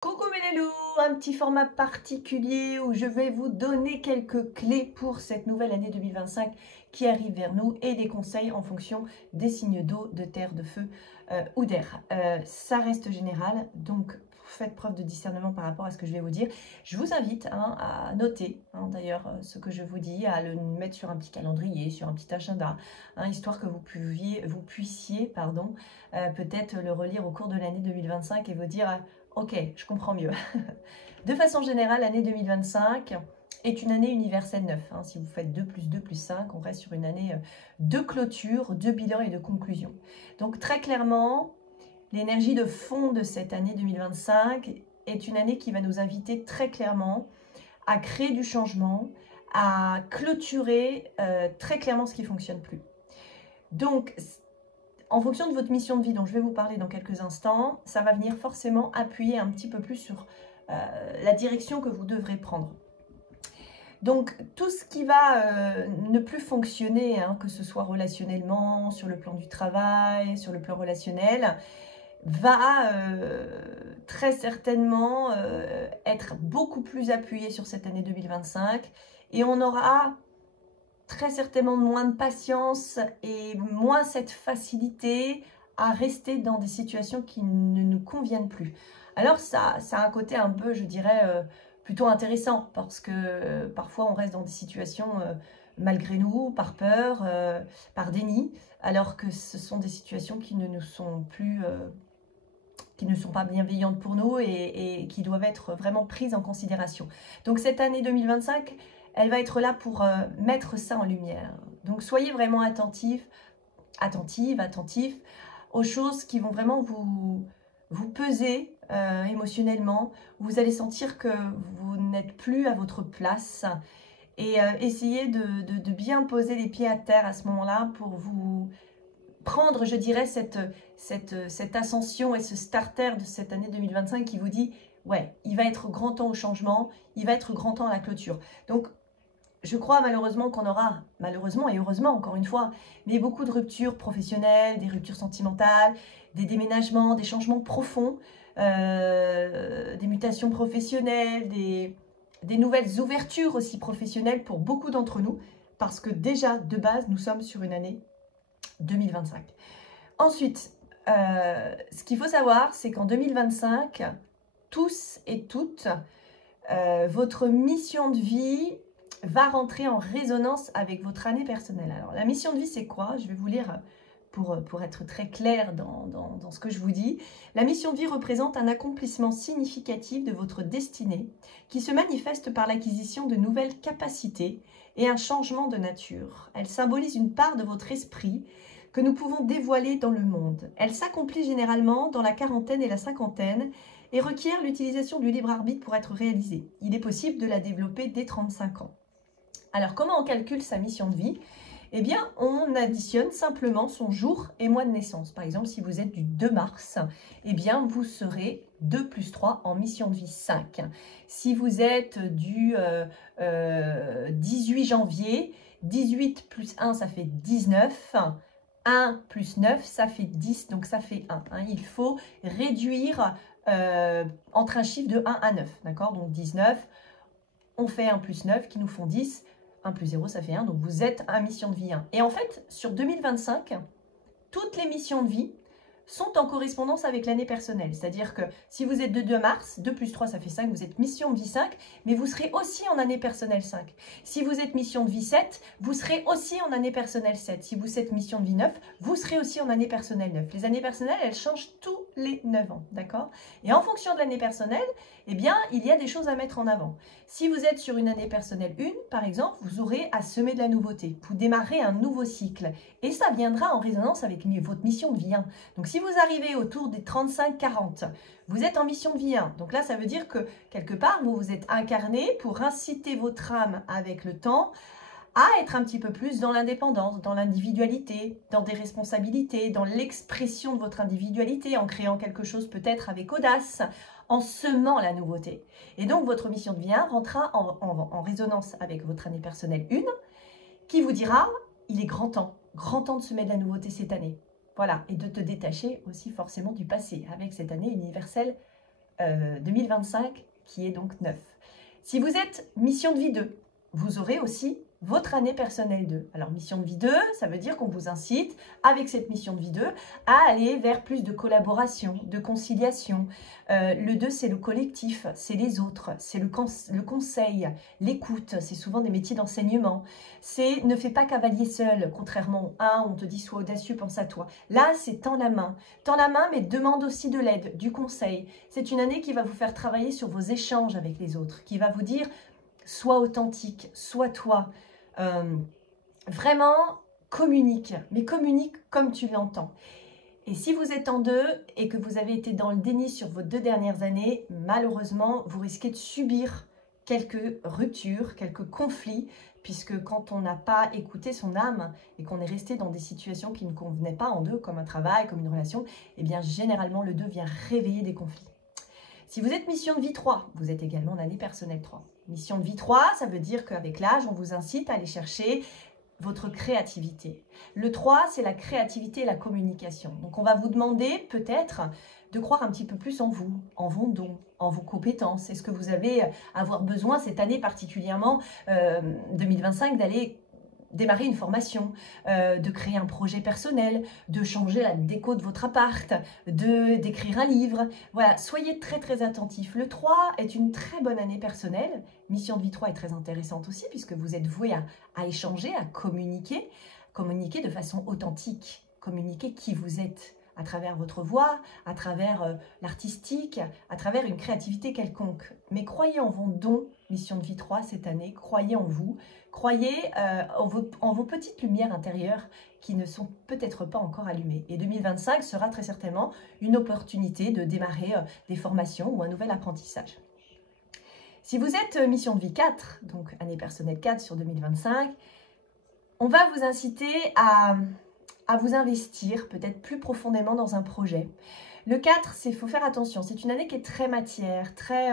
Coucou mes loulous, un petit format particulier où je vais vous donner quelques clés pour cette nouvelle année 2025 qui arrive vers nous et des conseils en fonction des signes d'eau, de terre, de feu ou d'air. Ça reste général, donc faites preuve de discernement par rapport à ce que je vais vous dire. Je vous invite à noter d'ailleurs ce que je vous dis, à le mettre sur un petit calendrier, sur un petit agenda, histoire que vous puissiez peut-être le relire au cours de l'année 2025 et vous dire ok, je comprends mieux. De façon générale, l'année 2025 est une année universelle 9. Si vous faites 2 plus 2 plus 5, on reste sur une année de clôture, de bilan et de conclusion. Donc très clairement, l'énergie de fond de cette année 2025 est une année qui va nous inviter très clairement à créer du changement, à clôturer très clairement ce qui ne fonctionne plus. Donc, en fonction de votre mission de vie dont je vais vous parler dans quelques instants, ça va venir forcément appuyer un petit peu plus sur la direction que vous devrez prendre. Donc tout ce qui va ne plus fonctionner, que ce soit relationnellement, sur le plan du travail, sur le plan relationnel, va très certainement être beaucoup plus appuyé sur cette année 2025 et on aura très certainement moins de patience et moins cette facilité à rester dans des situations qui ne nous conviennent plus. Alors ça a un côté un peu, je dirais, plutôt intéressant parce que parfois on reste dans des situations malgré nous, par peur, par déni, alors que ce sont des situations qui ne nous sont plus... qui ne sont pas bienveillantes pour nous et qui doivent être vraiment prises en considération. Donc cette année 2025, elle va être là pour mettre ça en lumière. Donc soyez vraiment attentifs aux choses qui vont vraiment vous peser émotionnellement. Vous allez sentir que vous n'êtes plus à votre place et essayez de bien poser les pieds à terre à ce moment-là pour vous prendre, je dirais, cette ascension et ce starter de cette année 2025 qui vous dit ouais, il va être grand temps au changement, il va être grand temps à la clôture. Donc je crois malheureusement qu'on aura, malheureusement et heureusement encore une fois, mais beaucoup de ruptures professionnelles, des ruptures sentimentales, des déménagements, des changements profonds, des mutations professionnelles, des nouvelles ouvertures aussi professionnelles pour beaucoup d'entre nous, parce que déjà de base nous sommes sur une année 2025. Ensuite, ce qu'il faut savoir, c'est qu'en 2025, tous et toutes, votre mission de vie va rentrer en résonance avec votre année personnelle. Alors, la mission de vie, c'est quoi? Je vais vous lire pour être très clair dans ce que je vous dis. La mission de vie représente un accomplissement significatif de votre destinée qui se manifeste par l'acquisition de nouvelles capacités et un changement de nature. Elle symbolise une part de votre esprit que nous pouvons dévoiler dans le monde. Elle s'accomplit généralement dans la quarantaine et la cinquantaine et requiert l'utilisation du libre arbitre pour être réalisée. Il est possible de la développer dès 35 ans. Alors, comment on calcule sa mission de vie? Eh bien, on additionne simplement son jour et mois de naissance. Par exemple, si vous êtes du 2 mars, eh bien, vous serez 2 plus 3 en mission de vie 5. Si vous êtes du 18 janvier, 18 plus 1, ça fait 19. 1 plus 9, ça fait 10, donc ça fait 1. Il faut réduire entre un chiffre de 1 à 9, d'accord? Donc 19, on fait 1 plus 9 qui nous font 10. 1 plus 0, ça fait 1. Donc, vous êtes à mission de vie 1. Et en fait, sur 2025, toutes les missions de vie sont en correspondance avec l'année personnelle. C'est-à-dire que si vous êtes de 2 mars, 2 plus 3, ça fait 5, vous êtes mission de vie 5, mais vous serez aussi en année personnelle 5. Si vous êtes mission de vie 7, vous serez aussi en année personnelle 7. Si vous êtes mission de vie 9, vous serez aussi en année personnelle 9. Les années personnelles, elles changent tous les 9 ans, d'accord? Et en fonction de l'année personnelle, eh bien, il y a des choses à mettre en avant. Si vous êtes sur une année personnelle 1, par exemple, vous aurez à semer de la nouveauté. Vous démarrez un nouveau cycle. Et ça viendra en résonance avec votre mission de vie 1. Donc, si vous arrivez autour des 35-40, vous êtes en mission de vie 1. Donc là, ça veut dire que, quelque part, vous vous êtes incarné pour inciter votre âme avec le temps à être un petit peu plus dans l'indépendance, dans l'individualité, dans des responsabilités, dans l'expression de votre individualité, en créant quelque chose peut-être avec audace, en semant la nouveauté. Et donc, votre mission de vie 1 rentrera en résonance avec votre année personnelle 1, qui vous dira, il est grand temps de semer de la nouveauté cette année. Voilà, et de te détacher aussi forcément du passé, avec cette année universelle 2025 qui est donc 9. Si vous êtes mission de vie 2, vous aurez aussi votre année personnelle 2. Alors, mission de vie 2, ça veut dire qu'on vous incite, avec cette mission de vie 2, à aller vers plus de collaboration, de conciliation. Le 2, c'est le collectif, c'est les autres, c'est le conseil, l'écoute, c'est souvent des métiers d'enseignement. C'est ne fais pas cavalier seul, contrairement à 1, on te dit sois audacieux, pense à toi. Là, c'est tends la main. Tends la main, mais demande aussi de l'aide, du conseil. C'est une année qui va vous faire travailler sur vos échanges avec les autres, qui va vous dire sois authentique, sois toi. Vraiment communique, mais communique comme tu l'entends. Et si vous êtes en 2 et que vous avez été dans le déni sur vos 2 dernières années, malheureusement, vous risquez de subir quelques ruptures, quelques conflits, puisque quand on n'a pas écouté son âme et qu'on est resté dans des situations qui ne convenaient pas en 2, comme un travail, comme une relation, eh bien généralement le 2 vient réveiller des conflits. Si vous êtes mission de vie 3, vous êtes également en année personnelle 3. Mission de vie 3, ça veut dire qu'avec l'âge, on vous incite à aller chercher votre créativité. Le 3, c'est la créativité et la communication. Donc, on va vous demander peut-être de croire un petit peu plus en vous, en vos dons, en vos compétences. Est-ce que vous allez avoir besoin cette année particulièrement 2025 d'aller démarrer une formation, de créer un projet personnel, de changer la déco de votre appart, d'écrire un livre. Voilà, soyez très très attentifs. Le 3 est une très bonne année personnelle. Mission de vie 3 est très intéressante aussi puisque vous êtes voué à échanger, à communiquer de façon authentique, communiquer qui vous êtes à travers votre voix, à travers l'artistique, à travers une créativité quelconque. Mais croyez en vos dons, mission de vie 3 cette année, croyez en vous, croyez en vos petites lumières intérieures qui ne sont peut-être pas encore allumées. Et 2025 sera très certainement une opportunité de démarrer des formations ou un nouvel apprentissage. Si vous êtes mission de vie 4, donc année personnelle 4 sur 2025, on va vous inciter à vous investir peut-être plus profondément dans un projet. Le 4, il faut faire attention, c'est une année qui est très matière, très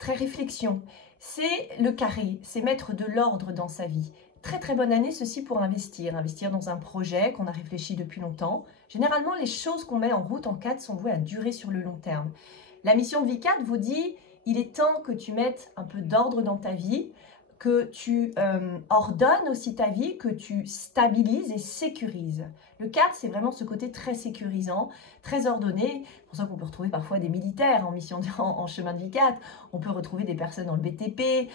réflexion. C'est le carré, c'est mettre de l'ordre dans sa vie. Très très bonne année ceci pour investir dans un projet qu'on a réfléchi depuis longtemps. Généralement, les choses qu'on met en route en 4 sont vouées à durer sur le long terme. La mission de vie 4 vous dit, il est temps que tu mettes un peu d'ordre dans ta vie, que tu ordonnes aussi ta vie, que tu stabilises et sécurises. Le 4, c'est vraiment ce côté très sécurisant, très ordonné. C'est pour ça qu'on peut retrouver parfois des militaires en chemin de vie 4. On peut retrouver des personnes dans le BTP,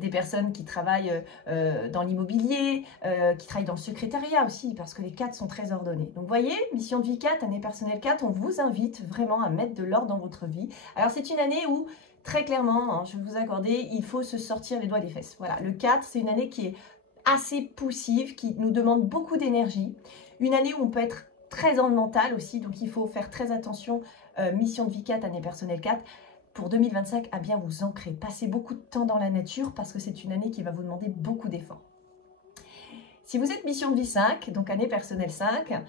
des personnes qui travaillent dans l'immobilier, qui travaillent dans le secrétariat aussi, parce que les 4 sont très ordonnés. Donc vous voyez, mission de vie 4, année personnelle 4, on vous invite vraiment à mettre de l'ordre dans votre vie. Alors c'est une année où très clairement, je vais vous accorder, il faut se sortir les doigts des fesses. Voilà, le 4, c'est une année qui est assez poussive, qui nous demande beaucoup d'énergie. Une année où on peut être très dans le mental aussi, donc il faut faire très attention, mission de vie 4, année personnelle 4, pour 2025, à bien vous ancrer. Passez beaucoup de temps dans la nature parce que c'est une année qui va vous demander beaucoup d'efforts. Si vous êtes mission de vie 5, donc année personnelle 5,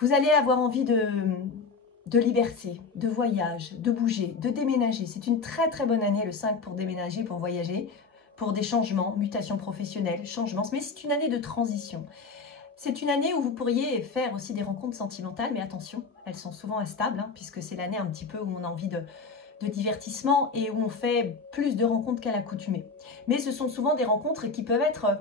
vous allez avoir envie de liberté, de voyage, de bouger, de déménager. C'est une très très bonne année le 5 pour déménager, pour voyager, pour des changements, mutations professionnelles, changements. Mais c'est une année de transition. C'est une année où vous pourriez faire aussi des rencontres sentimentales, mais attention, elles sont souvent instables, puisque c'est l'année un petit peu où on a envie de divertissement et où on fait plus de rencontres qu'à l'accoutumée. Mais ce sont souvent des rencontres qui peuvent être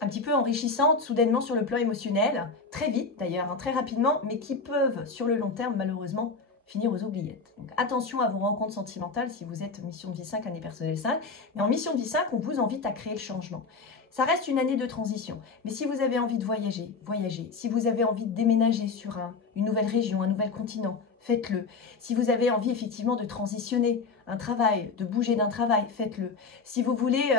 un petit peu enrichissantes soudainement sur le plan émotionnel, très vite d'ailleurs, très rapidement, mais qui peuvent sur le long terme malheureusement finir aux oubliettes. Donc attention à vos rencontres sentimentales si vous êtes mission de vie 5, année personnelle 5. Mais en mission de vie 5, on vous invite à créer le changement. Ça reste une année de transition. Mais si vous avez envie de voyager, voyagez. Si vous avez envie de déménager sur une nouvelle région, un nouvel continent, faites-le. Si vous avez envie effectivement de transitionner un travail, de bouger d'un travail, faites-le. Si vous voulez...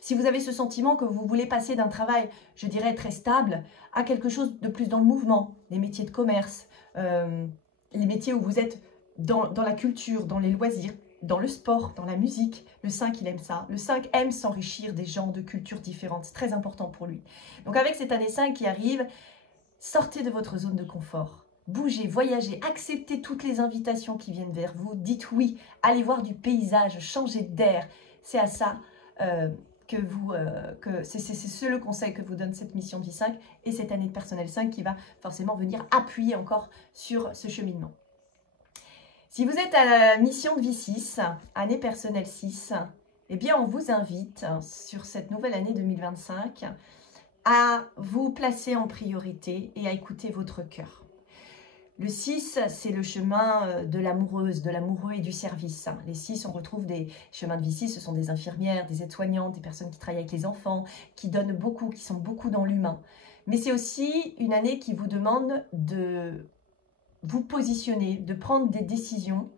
Si vous avez ce sentiment que vous voulez passer d'un travail, je dirais très stable, à quelque chose de plus dans le mouvement, les métiers de commerce, les métiers où vous êtes dans la culture, dans les loisirs, dans le sport, dans la musique, le 5 il aime ça. Le 5 aime s'enrichir des gens de cultures différentes, c'est très important pour lui. Donc avec cette année 5 qui arrive, sortez de votre zone de confort. Bougez, voyagez, acceptez toutes les invitations qui viennent vers vous, dites oui, allez voir du paysage, changez d'air. C'est à ça c'est le conseil que vous donne cette mission de vie 5 et cette année de personnel 5 qui va forcément venir appuyer encore sur ce cheminement. Si vous êtes à la mission de vie 6, année personnelle 6, eh bien on vous invite sur cette nouvelle année 2025 à vous placer en priorité et à écouter votre cœur. Le 6, c'est le chemin de l'amoureuse, de l'amoureux et du service. Les 6, on retrouve des chemins de vie 6, ce sont des infirmières, des aides-soignantes, des personnes qui travaillent avec les enfants, qui donnent beaucoup, qui sont beaucoup dans l'humain. Mais c'est aussi une année qui vous demande de vous positionner, de prendre des décisions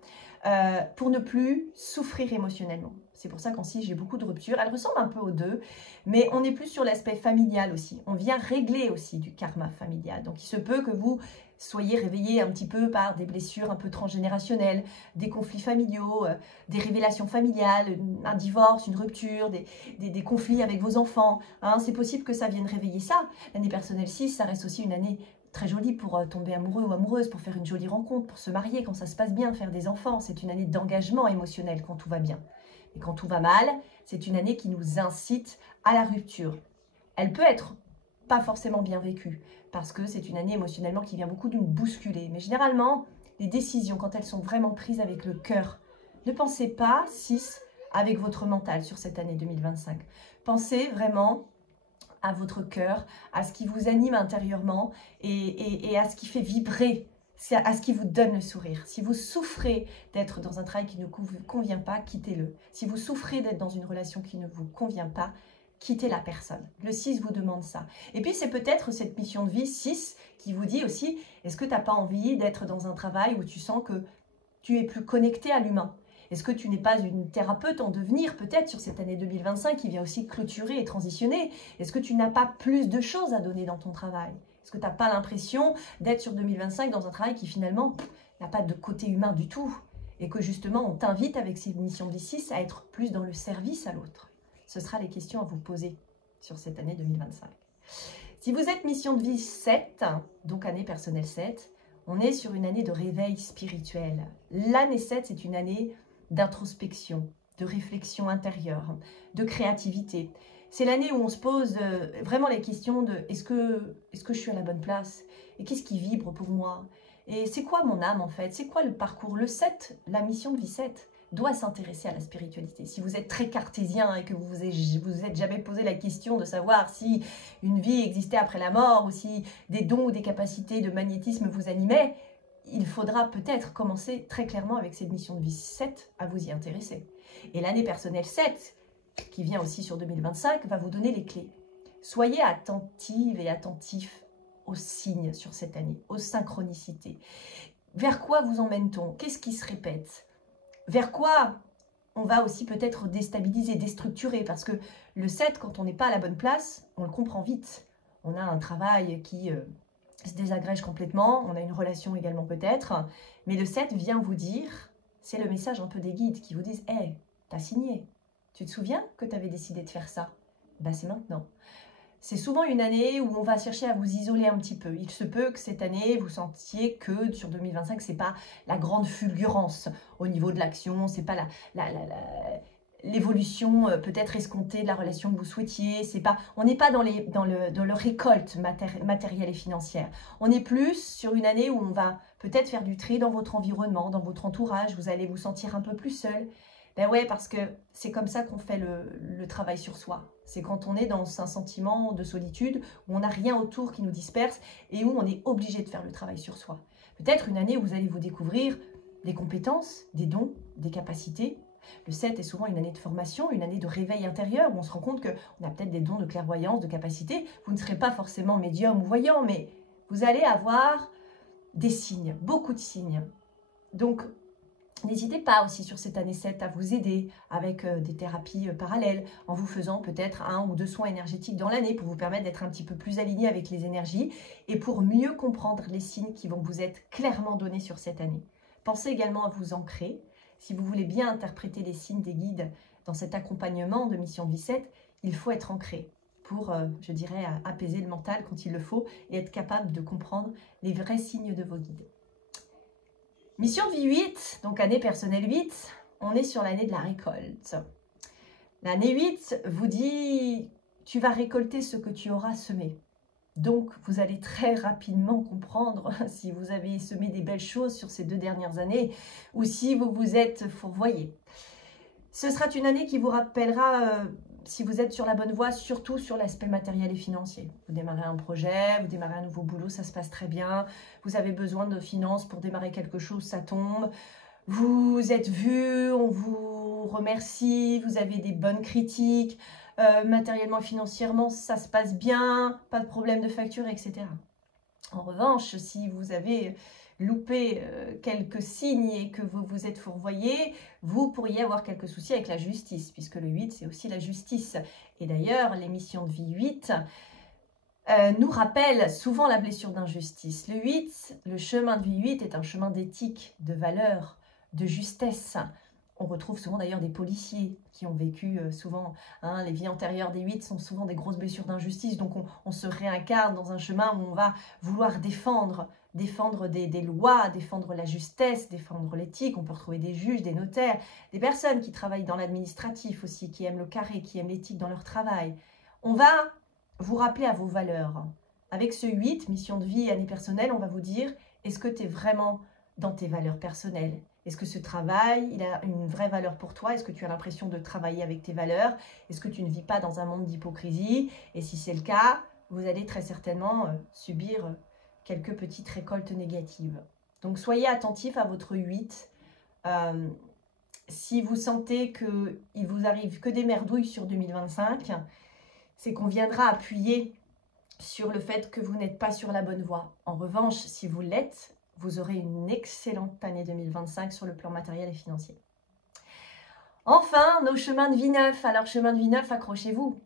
pour ne plus souffrir émotionnellement. C'est pour ça qu'en 6, j'ai beaucoup de ruptures. Elles ressemblent un peu aux 2, mais on est plus sur l'aspect familial aussi. On vient régler aussi du karma familial. Donc, il se peut que vous soyez réveillés un petit peu par des blessures un peu transgénérationnelles, des conflits familiaux, des révélations familiales, un divorce, une rupture, des conflits avec vos enfants. Hein. C'est possible que ça vienne réveiller ça. L'année personnelle 6, ça reste aussi une année très jolie pour tomber amoureux ou amoureuse, pour faire une jolie rencontre, pour se marier quand ça se passe bien, faire des enfants. C'est une année d'engagement émotionnel quand tout va bien. Et quand tout va mal, c'est une année qui nous incite à la rupture. Elle peut être pas forcément bien vécue, parce que c'est une année émotionnellement qui vient beaucoup nous bousculer. Mais généralement, les décisions, quand elles sont vraiment prises avec le cœur, ne pensez pas 6 avec votre mental sur cette année 2025. Pensez vraiment à votre cœur, à ce qui vous anime intérieurement et à ce qui fait vibrer, à ce qui vous donne le sourire. Si vous souffrez d'être dans un travail qui ne vous convient pas, quittez-le. Si vous souffrez d'être dans une relation qui ne vous convient pas, quittez la personne. Le 6 vous demande ça. Et puis c'est peut-être cette mission de vie 6 qui vous dit aussi, est-ce que tu n'as pas envie d'être dans un travail où tu sens que tu es plus connecté à l'humain ? Est-ce que tu n'es pas une thérapeute en devenir peut-être sur cette année 2025 qui vient aussi clôturer et transitionner? Est-ce que tu n'as pas plus de choses à donner dans ton travail? Est-ce que tu n'as pas l'impression d'être sur 2025 dans un travail qui finalement n'a pas de côté humain du tout? Et que justement on t'invite avec ces missions de vie 6 à être plus dans le service à l'autre. Ce sera les questions à vous poser sur cette année 2025. Si vous êtes mission de vie 7, donc année personnelle 7, on est sur une année de réveil spirituel. L'année 7, c'est une année d'introspection, de réflexion intérieure, de créativité. C'est l'année où on se pose vraiment les questions de est-ce que je suis à la bonne place? Et qu'est-ce qui vibre pour moi? Et c'est quoi mon âme en fait? C'est quoi le parcours? Le 7, la mission de vie 7, doit s'intéresser à la spiritualité. Si vous êtes très cartésien et que vous vous êtes jamais posé la question de savoir si une vie existait après la mort ou si des dons ou des capacités de magnétisme vous animaient, il faudra peut-être commencer très clairement avec cette mission de vie 7 à vous y intéresser. Et l'année personnelle 7, qui vient aussi sur 2025, va vous donner les clés. Soyez attentive et attentif aux signes sur cette année, aux synchronicités. Vers quoi vous emmène-t-on? Qu'est-ce qui se répète? Vers quoi on va aussi peut-être déstabiliser, déstructurer? Parce que le 7, quand on n'est pas à la bonne place, on le comprend vite. On a un travail qui se désagrège complètement, on a une relation également peut-être, mais le 7 vient vous dire, c'est le message un peu des guides qui vous disent « Hey, t'as signé, tu te souviens que tu avais décidé de faire ça ?» Ben c'est maintenant. C'est souvent une année où on va chercher à vous isoler un petit peu. Il se peut que cette année, vous sentiez que sur 2025, ce n'est pas la grande fulgurance au niveau de l'action, ce n'est pas l'évolution peut-être escomptée de la relation que vous souhaitiez. On n'est pas dans le récolte matérielle et financière. On est plus sur une année où on va peut-être faire du tri dans votre environnement, dans votre entourage. Vous allez vous sentir un peu plus seul. Ben ouais, parce que c'est comme ça qu'on fait le travail sur soi. C'est quand on est dans un sentiment de solitude, où on n'a rien autour qui nous disperse et où on est obligé de faire le travail sur soi. Peut-être une année où vous allez vous découvrir des compétences, des dons, des capacités. Le 7 est souvent une année de formation, une année de réveil intérieur, où on se rend compte qu'on a peut-être des dons de clairvoyance, de capacité. Vous ne serez pas forcément médium ou voyant, mais vous allez avoir des signes, beaucoup de signes. Donc, n'hésitez pas aussi sur cette année 7 à vous aider avec des thérapies parallèles, en vous faisant peut-être 1 ou 2 soins énergétiques dans l'année pour vous permettre d'être un petit peu plus aligné avec les énergies et pour mieux comprendre les signes qui vont vous être clairement donnés sur cette année. Pensez également à vous ancrer. Si vous voulez bien interpréter les signes des guides dans cet accompagnement de mission de vie 7, il faut être ancré pour, je dirais, apaiser le mental quand il le faut et être capable de comprendre les vrais signes de vos guides. Mission de vie 8, donc année personnelle 8, on est sur l'année de la récolte. L'année 8 vous dit, tu vas récolter ce que tu auras semé. Donc, vous allez très rapidement comprendre si vous avez semé des belles choses sur ces 2 dernières années ou si vous vous êtes fourvoyé. Ce sera une année qui vous rappellera, si vous êtes sur la bonne voie, surtout sur l'aspect matériel et financier. Vous démarrez un projet, vous démarrez un nouveau boulot, ça se passe très bien. Vous avez besoin de finances pour démarrer quelque chose, ça tombe. Vous êtes vu, on vous remercie, vous avez des bonnes critiques. Matériellement et financièrement, ça se passe bien, pas de problème de facture, etc. En revanche, si vous avez loupé quelques signes et que vous vous êtes fourvoyé, vous pourriez avoir quelques soucis avec la justice, puisque le 8, c'est aussi la justice. Et d'ailleurs, les missions de vie 8 nous rappellent souvent la blessure d'injustice. Le 8, le chemin de vie 8 est un chemin d'éthique, de valeur, de justesse. On retrouve souvent d'ailleurs des policiers qui ont vécu souvent, les vies antérieures des 8 sont souvent des grosses blessures d'injustice, donc on se réincarne dans un chemin où on va vouloir défendre des lois, défendre la justesse, défendre l'éthique. On peut retrouver des juges, des notaires, des personnes qui travaillent dans l'administratif aussi, qui aiment le carré, qui aiment l'éthique dans leur travail. On va vous rappeler à vos valeurs. Avec ce 8, mission de vie, année personnelle, on va vous dire, est-ce que tu es vraiment dans tes valeurs personnelles? Est-ce que ce travail, il a une vraie valeur pour toi? Est-ce que tu as l'impression de travailler avec tes valeurs? Est-ce que tu ne vis pas dans un monde d'hypocrisie? Et si c'est le cas, vous allez très certainement subir quelques petites récoltes négatives. Donc, soyez attentifs à votre 8. Si vous sentez qu'il vous arrive que des merdouilles sur 2025, c'est qu'on viendra appuyer sur le fait que vous n'êtes pas sur la bonne voie. En revanche, si vous l'êtes, vous aurez une excellente année 2025 sur le plan matériel et financier. Enfin, nos chemins de vie 9. Alors, chemin de vie 9, accrochez-vous.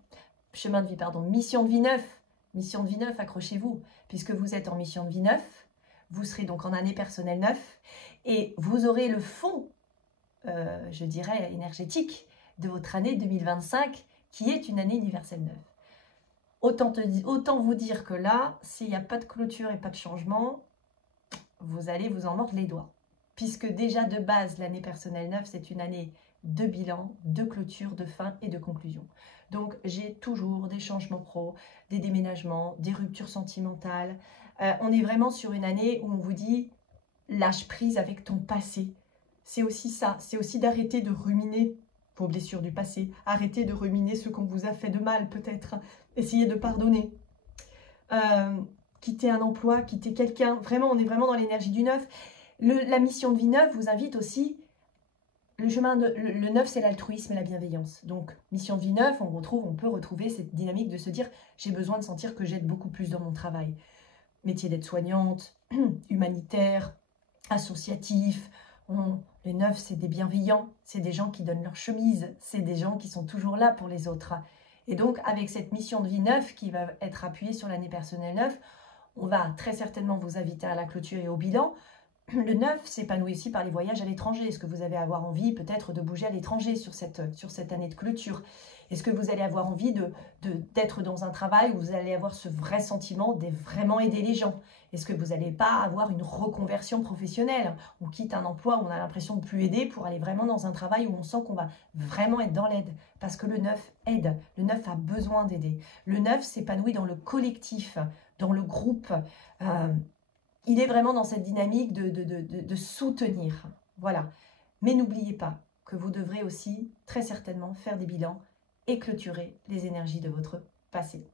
Mission de vie 9. Mission de vie 9, accrochez-vous. Puisque vous êtes en mission de vie 9, vous serez donc en année personnelle 9 et vous aurez le fond, je dirais, énergétique de votre année 2025 qui est une année universelle 9. Autant vous dire que là, s'il n'y a pas de clôture et pas de changement, vous allez vous en mordre les doigts. Puisque déjà de base, l'année personnelle 9, c'est une année de bilan, de clôture, de fin et de conclusion. Donc, j'ai toujours des changements pro, des déménagements, des ruptures sentimentales. On est vraiment sur une année où on vous dit « lâche prise avec ton passé ». C'est aussi ça, c'est aussi d'arrêter de ruminer vos blessures du passé, arrêter de ruminer ce qu'on vous a fait de mal peut-être, essayez de pardonner. Quitter un emploi, quitter quelqu'un, vraiment, on est vraiment dans l'énergie du 9. La mission de vie 9 vous invite aussi, le 9 c'est l'altruisme et la bienveillance. Donc, mission de vie 9, on peut retrouver cette dynamique de se dire, j'ai besoin de sentir que j'aide beaucoup plus dans mon travail. Métier d'aide-soignante, humanitaire, associatif. Les 9, c'est des bienveillants, c'est des gens qui donnent leur chemise, c'est des gens qui sont toujours là pour les autres. Et donc, avec cette mission de vie 9 qui va être appuyée sur l'année personnelle 9, on va très certainement vous inviter à la clôture et au bilan. Le 9 s'épanouit aussi par les voyages à l'étranger. Est-ce que vous allez avoir envie peut-être de bouger à l'étranger sur cette année de clôture? Est-ce que vous allez avoir envie d'être dans un travail où vous allez avoir ce vrai sentiment de vraiment aider les gens? Est-ce que vous n'allez pas avoir une reconversion professionnelle? On quitte un emploi où on a l'impression de ne plus aider pour aller vraiment dans un travail où on sent qu'on va vraiment être dans l'aide. Parce que le 9 aide, le 9 a besoin d'aider. Le 9 s'épanouit dans le collectif, dans le groupe. Il est vraiment dans cette dynamique de soutenir. Voilà. Mais n'oubliez pas que vous devrez aussi très certainement faire des bilans et clôturer les énergies de votre passé.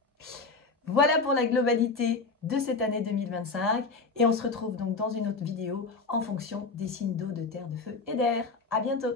Voilà pour la globalité de cette année 2025 et on se retrouve donc dans une autre vidéo en fonction des signes d'eau, de terre, de feu et d'air. À bientôt!